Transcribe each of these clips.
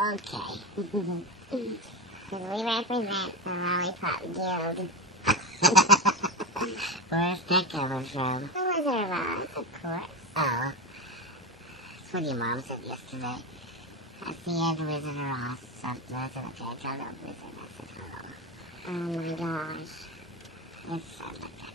Okay. We represent the Lollipop Guild. Where's that coming from? The Wizard of Oz, of course. Oh. That's what your mom said yesterday. That's the end of Wizard of Oz. That's an okay. Tell the wizard I said hello. Oh my gosh. It's so like that.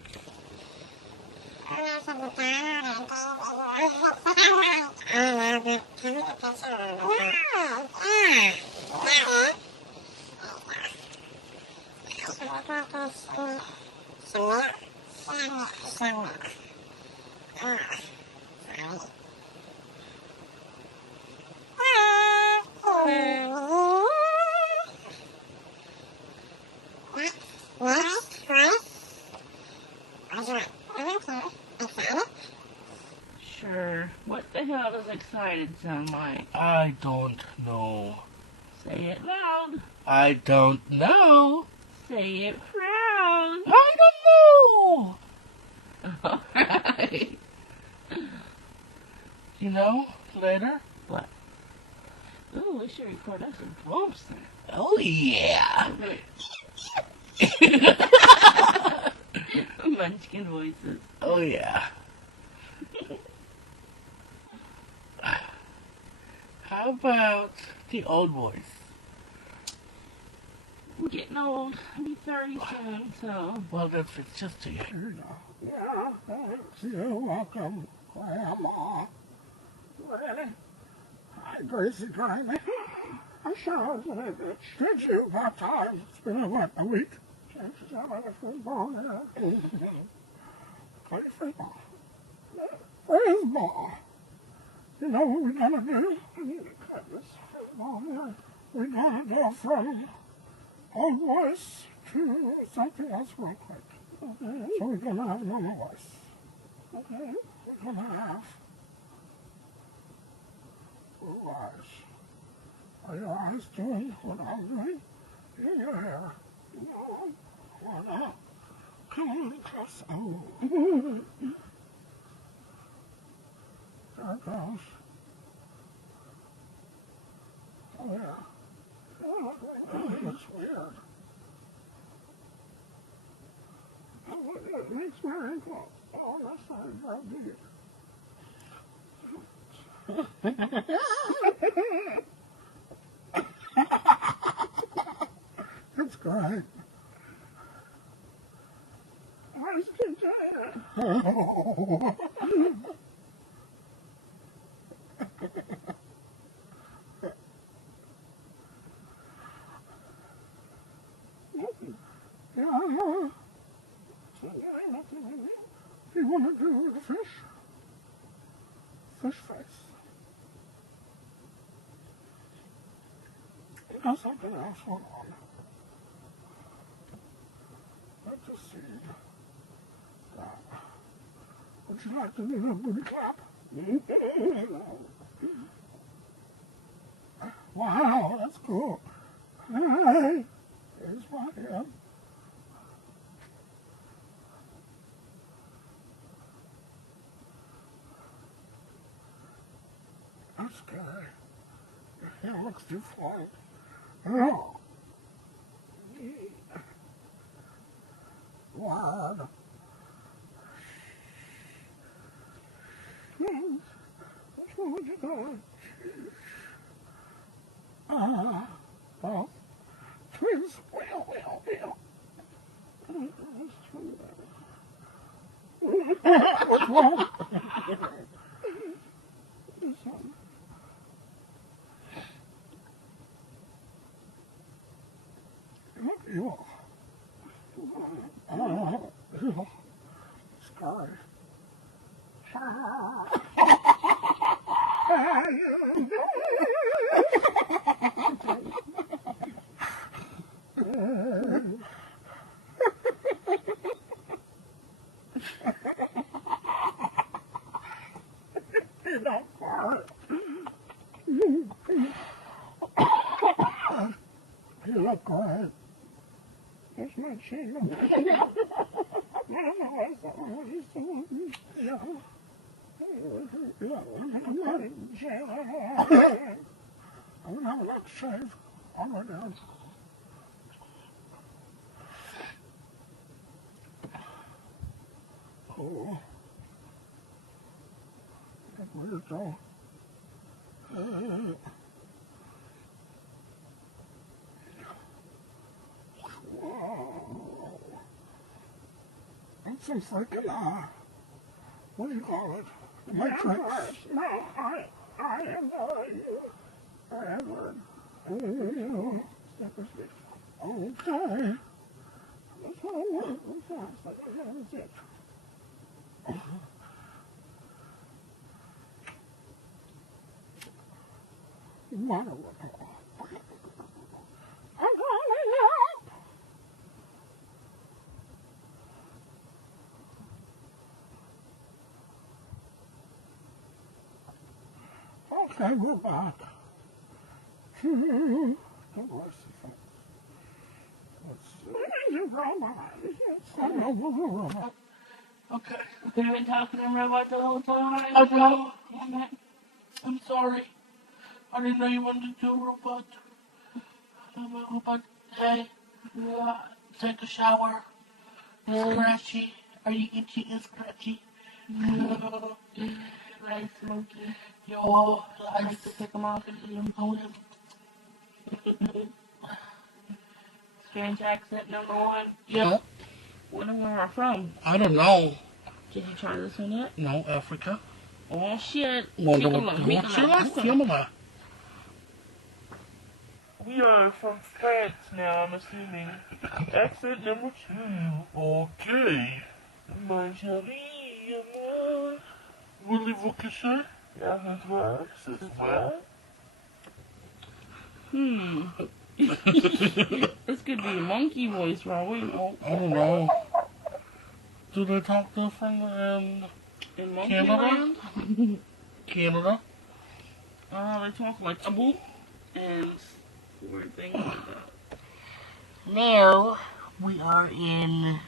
Sure. What the hell does excited sound like? I don't know. Say it loud. I don't know. Say it proud. I don't know. Alright. You know, later. What? Ooh, we should record us some drums then. Oh, yeah. Munchkin voices. Oh, yeah. How about the old voice? I'm getting old. I'll be 30 soon, so. Well, that fits just to you. Yeah, you're welcome, Grandma. Really? Hi, Gracie Granny. I sure did you got time? It's been what, a week? Since I was born here. Gracie, where's Ma? You know what we're gonna do? I need to cut this football here. We're gonna go from old voice to something else real quick. Okay. So we're gonna have normal voice. Okay. We're gonna have blue eyes. Are your eyes doing what I'm doing? In your hair. No. Wanna come a little closer. Oh. There it goes. Oh yeah. Oh, that's weird. Oh, it makes my ankle. Oh, that's not very good. That's great. I was content. Oh. Yeah, you want to do the fish? Fish face. Got something else going on. Let's just see. Would you like to do a booty clap? Wow, that's cool. Hey, here's my hand. That's scary. Your hair looks too flat. Oh. Wide. Which one would you go? Well, twins. Well. What's wrong? This one. Look, you. Sky. You look great. Here's my chin. I'm gonna have a lot to save on my down. Oh. Where's it going? Whoa. That's some freaking, what do you call it? The Matrix. No, I am Edward. Okay. That's what I want. That's it. What I'm calling help. Okay, we're back. Okay. You've been talking to robot the whole time. I know. Damn it. I'm sorry. I didn't know you wanted to do a robot. I'm a robot. Hey, take a shower. Scratchy. Are you itchy and scratchy? No. Right, Smokey. Yo, I have to pick them off and eat them. Oh, Strange accent number 1. yeah. Where am I from? I don't know. Did you try this one yet? No, Africa. Oh shit. Wonder Pick 'em what up, the pick 'em up, pick 'em up. We are from France now, I'm assuming. Exit number 2. Okay. Ma chérie, moi. Voulez-vous coucher? Yeah, c'est vrai. This could be a monkey voice for all we know. I don't know. Do they talk different In Monkey Canada? Land? Canada? They talk like a boop and weird things like that. Now, we are in,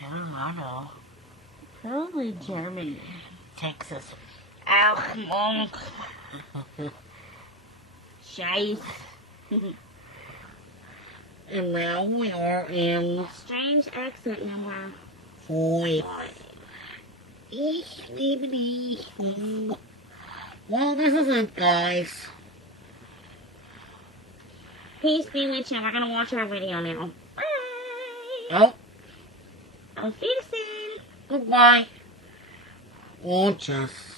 I don't know, Probably Germany. Texas. Ow, monk. Scheiß. And now we are in Strange accent number. 5. Ich liebe dich. Well, this is it, guys. Peace be with you. We're gonna watch our video now. Bye. Oh, I'll see you soon. goodbye. Or just